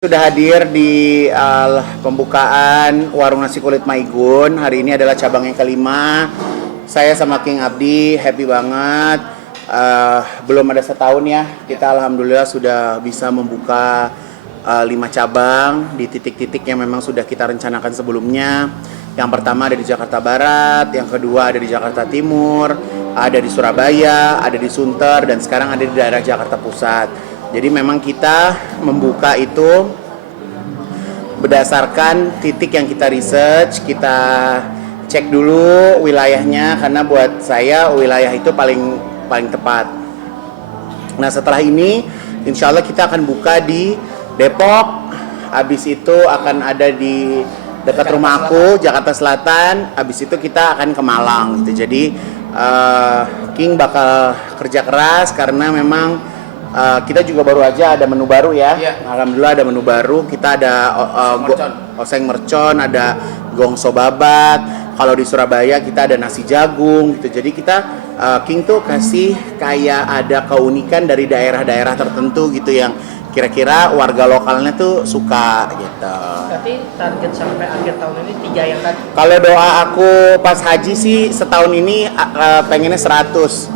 Sudah hadir di pembukaan Warung Nasi Kulit Maigun. Hari ini adalah cabang yang kelima. Saya sama King Abdi happy banget. Belum ada setahun ya, kita alhamdulillah sudah bisa membuka 5 cabang di titik-titik yang memang sudah kita rencanakan sebelumnya. Yang pertama ada di Jakarta Barat, yang kedua ada di Jakarta Timur, ada di Surabaya, ada di Sunter, dan sekarang ada di daerah Jakarta Pusat. Jadi memang kita membuka itu berdasarkan titik yang kita research, kita cek dulu wilayahnya, karena buat saya wilayah itu paling tepat. Nah setelah ini insya Allah kita akan buka di Depok, habis itu akan ada di dekat rumah aku Jakarta Selatan, habis itu kita akan ke Malang gitu. Jadi King bakal kerja keras karena memang kita juga baru aja ada menu baru ya. Alhamdulillah ada menu baru. Kita ada oseng mercon, ada gongso babat. Kalau di Surabaya kita ada nasi jagung gitu. Jadi kita King tuh kasih kayak ada keunikan dari daerah-daerah tertentu gitu yang kira-kira warga lokalnya tuh suka gitu. Berarti target sampai akhir tahun ini 3 yang tadi. Kalau doa aku pas haji sih setahun ini pengennya 100.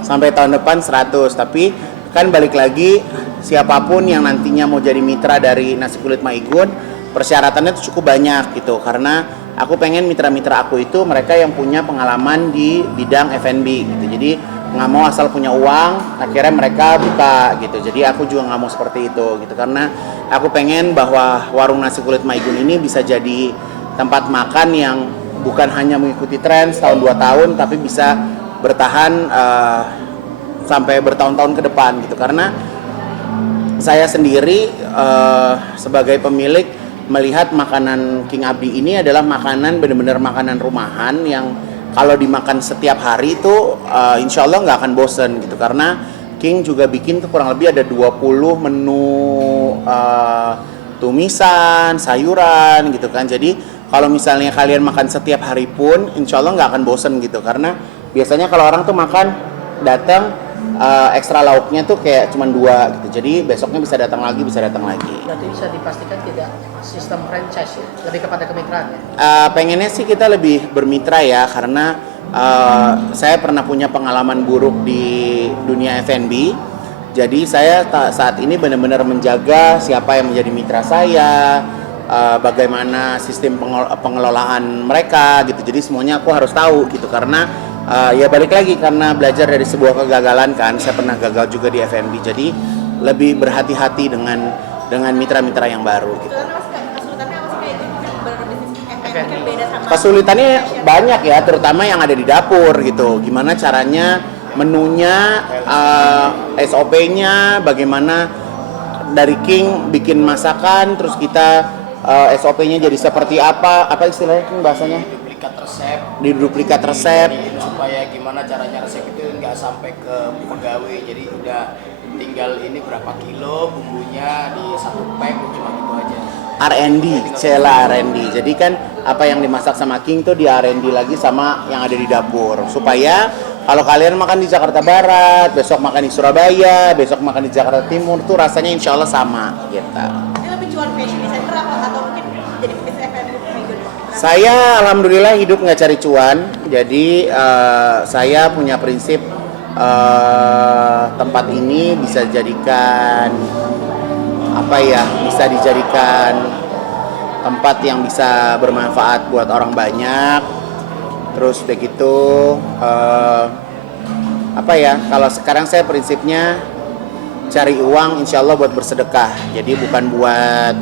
Sampai tahun depan 100, tapi kan balik lagi siapapun yang nantinya mau jadi mitra dari Nasi Kulit Maigun, persyaratannya itu cukup banyak gitu, karena aku pengen mitra-mitra aku itu mereka yang punya pengalaman di bidang F&B gitu. Jadi nggak mau asal punya uang akhirnya mereka buka gitu. Jadi aku juga nggak mau seperti itu gitu, karena aku pengen bahwa warung Nasi Kulit Maigun ini bisa jadi tempat makan yang bukan hanya mengikuti tren setahun 2 tahun, tapi bisa bertahan sampai bertahun-tahun ke depan gitu. Karena saya sendiri sebagai pemilik melihat makanan King Abdi ini adalah makanan benar-benar makanan rumahan yang kalau dimakan setiap hari itu insya Allah nggak akan bosen gitu. Karena King juga bikin tuh kurang lebih ada 20 menu tumisan, sayuran gitu kan. Jadi kalau misalnya kalian makan setiap hari pun insya Allah nggak akan bosen gitu. Karena biasanya kalau orang tuh makan datang ekstra lauknya tuh kayak cuma 2 gitu. Jadi besoknya bisa datang lagi. Berarti bisa dipastikan tidak sistem franchise ya, lebih kepada kemitraan ya? Pengennya sih kita lebih bermitra ya, karena saya pernah punya pengalaman buruk di dunia F&B. Jadi saya saat ini benar-benar menjaga siapa yang menjadi mitra saya, bagaimana sistem pengelolaan mereka gitu. Jadi semuanya aku harus tahu gitu, karena ya balik lagi karena belajar dari sebuah kegagalan kan. Saya pernah gagal juga di F&B, jadi lebih berhati-hati dengan mitra-mitra yang baru gitu. Kesulitannya banyak ya, terutama yang ada di dapur gitu. Gimana caranya menunya, SOP-nya, bagaimana dari King bikin masakan, terus kita SOP-nya jadi seperti apa istilahnya King bahasanya? Duplikat resep supaya gimana caranya resep itu nggak sampai ke pegawai. Jadi udah tinggal ini berapa kilo bumbunya di 1 pack, cuma gitu aja. R&D, Cela R&D. Jadi kan apa yang dimasak sama King tuh di R&D lagi sama yang ada di dapur. Supaya kalau kalian makan di Jakarta Barat, besok makan di Surabaya, besok makan di Jakarta Timur tuh rasanya insya Allah sama gitu. Ini lebih cuan fashion designer atau mungkin jadi bisnis F&B? Saya alhamdulillah hidup nggak cari cuan. Jadi saya punya prinsip tempat ini bisa dijadikan bisa dijadikan tempat yang bisa bermanfaat buat orang banyak. Terus begitu kalau sekarang saya prinsipnya cari uang insya Allah buat bersedekah. Jadi bukan buat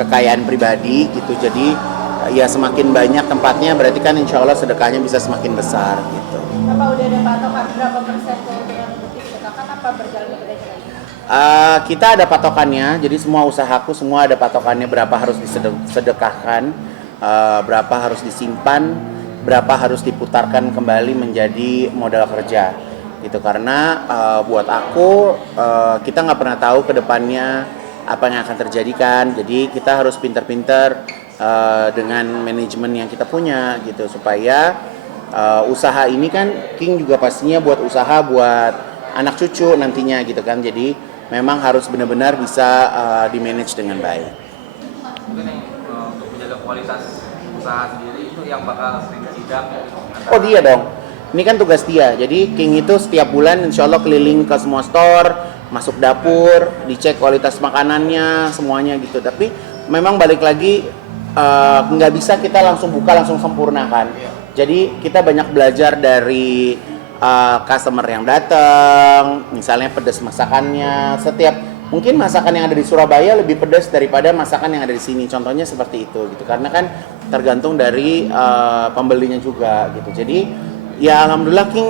kekayaan pribadi gitu. Jadi ya semakin banyak tempatnya berarti kan insya Allah sedekahnya bisa semakin besar gitu. Apa udah ada patokan berapa persen keuntungan untuk disedekahkan, apa berjalan berbeda lagi? Kita ada patokannya, jadi semua usahaku semua ada patokannya, berapa harus disedekahkan, berapa harus disimpan, berapa harus diputarkan kembali menjadi modal kerja gitu. Karena buat aku kita nggak pernah tahu ke depannya apa yang akan terjadi kan. Jadi kita harus pintar-pintar dengan manajemen yang kita punya gitu, supaya usaha ini kan King juga pastinya buat usaha buat anak cucu nantinya gitu kan. Jadi memang harus benar-benar bisa di-manage dengan baik. Mungkin yang untuk menjaga kualitas usaha sendiri itu yang bakal sering sidang antara... Oh dia dong, ini kan tugas dia. Jadi King itu setiap bulan insya Allah keliling ke semua store, masuk dapur, dicek kualitas makanannya, semuanya gitu. Tapi memang balik lagi nggak bisa kita langsung buka langsung sempurna kan. Jadi kita banyak belajar dari customer yang datang, misalnya pedas masakannya. Mungkin masakan yang ada di Surabaya lebih pedas daripada masakan yang ada di sini. Contohnya seperti itu gitu. Karena kan tergantung dari pembelinya juga gitu. Jadi ya alhamdulillah King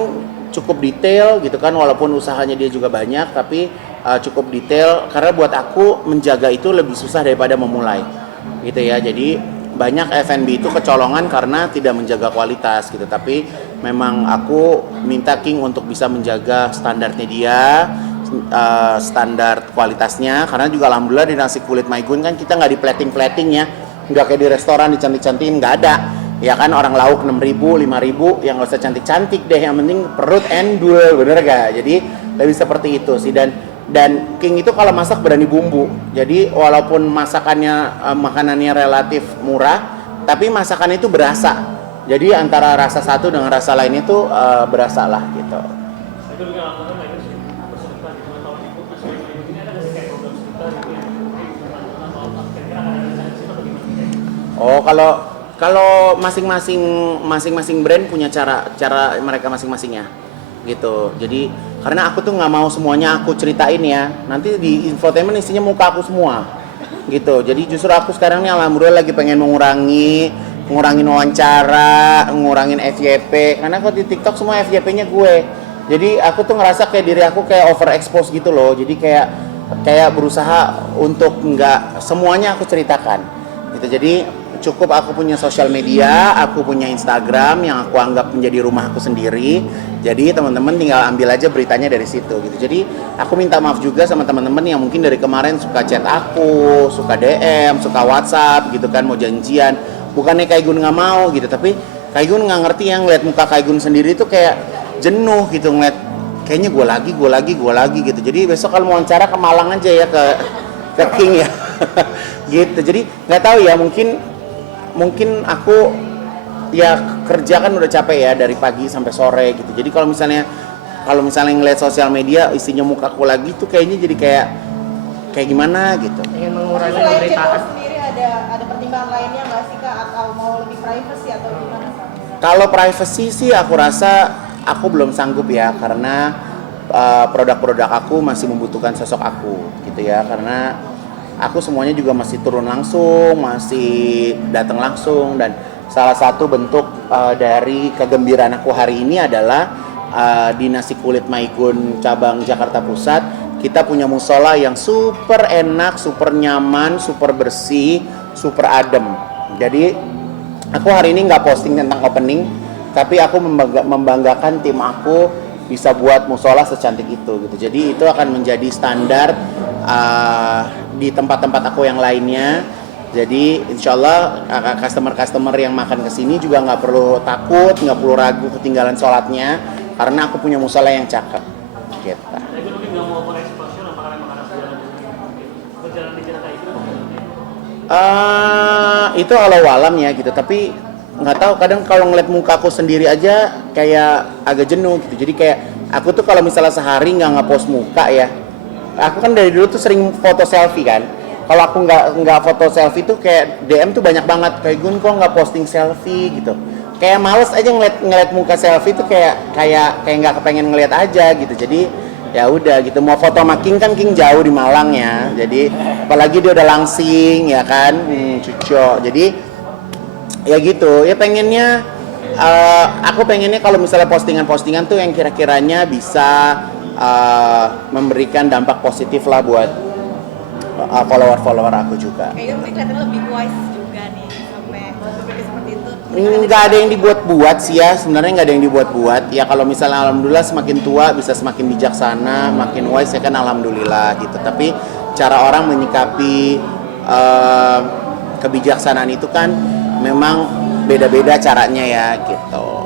cukup detail gitu kan, walaupun usahanya dia juga banyak tapi cukup detail karena buat aku menjaga itu lebih susah daripada memulai gitu ya. Jadi banyak F&B itu kecolongan karena tidak menjaga kualitas gitu, tapi memang aku minta King untuk bisa menjaga standarnya dia, standar kualitasnya, karena juga alhamdulillah di nasi kulit Maigun kan kita nggak di plating ya, nggak kayak di restoran dicantik-cantikin, nggak ada ya kan. Orang lauk 6.000, 5.000 yang nggak usah cantik-cantik deh, yang penting perut endul, bener gak? Jadi lebih seperti itu sih. Dan King itu kalau masak berani bumbu. Jadi walaupun makanannya relatif murah, tapi masakannya itu berasa. Jadi antara rasa satu dengan rasa lain itu berasa lah gitu. Oh kalau masing-masing brand punya cara mereka masing-masingnya gitu. Jadi karena aku tuh nggak mau semuanya aku ceritain ya, nanti di infotainment isinya muka aku semua gitu. Jadi justru aku sekarang nih alhamdulillah lagi pengen ngurangin wawancara, ngurangin FYP, karena aku di TikTok semua FYP-nya gue. Jadi aku tuh ngerasa kayak diri aku kayak overexpose gitu loh. Jadi kayak berusaha untuk nggak semuanya aku ceritakan gitu. Jadi cukup aku punya sosial media, aku punya Instagram yang aku anggap menjadi rumah aku sendiri. Jadi teman-teman tinggal ambil aja beritanya dari situ gitu. Jadi aku minta maaf juga sama teman-teman yang mungkin dari kemarin suka chat aku, suka DM, suka WhatsApp gitu kan, mau janjian. Bukannya Kaigun nggak mau gitu, tapi Kaigun nggak ngerti yang ngeliat muka Kaigun sendiri tuh kayak jenuh gitu, ngeliat kayaknya gue lagi gitu. Jadi besok kalau mau wawancara ke Malang aja ya, ke King ya. Gitu. Jadi nggak tahu ya, mungkin aku ya kerja kan udah capek ya dari pagi sampai sore gitu. Jadi kalau misalnya ngeliat sosial media isinya mukaku lagi tuh kayaknya jadi kayak gimana gitu. Ingin mengurangi Selain penderitaan. jenuh sendiri ada pertimbangan lainnya nggak sih Kak, atau mau lebih privacy atau gimana Kak? Kalau privacy sih aku rasa aku belum sanggup ya, karena produk-produk aku masih membutuhkan sosok aku gitu ya, karena aku semuanya juga masih turun langsung, masih datang langsung. Dan salah satu bentuk dari kegembiraan aku hari ini adalah di Nasi Kulit Maigun cabang Jakarta Pusat, kita punya musola yang super enak, super nyaman, super bersih, super adem. Jadi aku hari ini nggak posting tentang opening, tapi aku membanggakan tim aku bisa buat musola secantik itu gitu. Jadi itu akan menjadi standar di tempat-tempat aku yang lainnya. Jadi insya Allah customer yang makan kesini juga nggak perlu takut, nggak perlu ragu ketinggalan sholatnya, karena aku punya musola yang cakep gitu. Itu walau-walam ya gitu, tapi nggak tahu, kadang kalau ngeliat mukaku sendiri aja kayak agak jenuh gitu. Jadi kayak aku tuh kalau misalnya sehari nggak ngepost muka ya, aku kan dari dulu tuh sering foto selfie kan. Kalau aku nggak foto selfie tuh kayak DM tuh banyak banget, kayak Gun kok nggak posting selfie gitu. Kayak males aja ngeliat muka selfie tuh kayak nggak kepengen ngeliat aja gitu. Jadi ya udah gitu, mau foto sama King kan King jauh di Malang ya. Jadi apalagi dia udah langsing ya kan, cucok. Jadi ya gitu ya, aku pengennya kalau misalnya postingan tuh yang kira-kiranya bisa memberikan dampak positif lah buat follower aku juga. Kayaknya mungkin kelihatan lebih wise juga nih sampai berpikir seperti itu. Nggak ada yang dibuat-buat sih ya, sebenarnya nggak ada yang dibuat-buat ya. Kalau misalnya alhamdulillah semakin tua bisa semakin bijaksana, makin wise ya kan, alhamdulillah gitu. Tapi cara orang menyikapi kebijaksanaan itu kan memang beda-beda caranya ya gitu.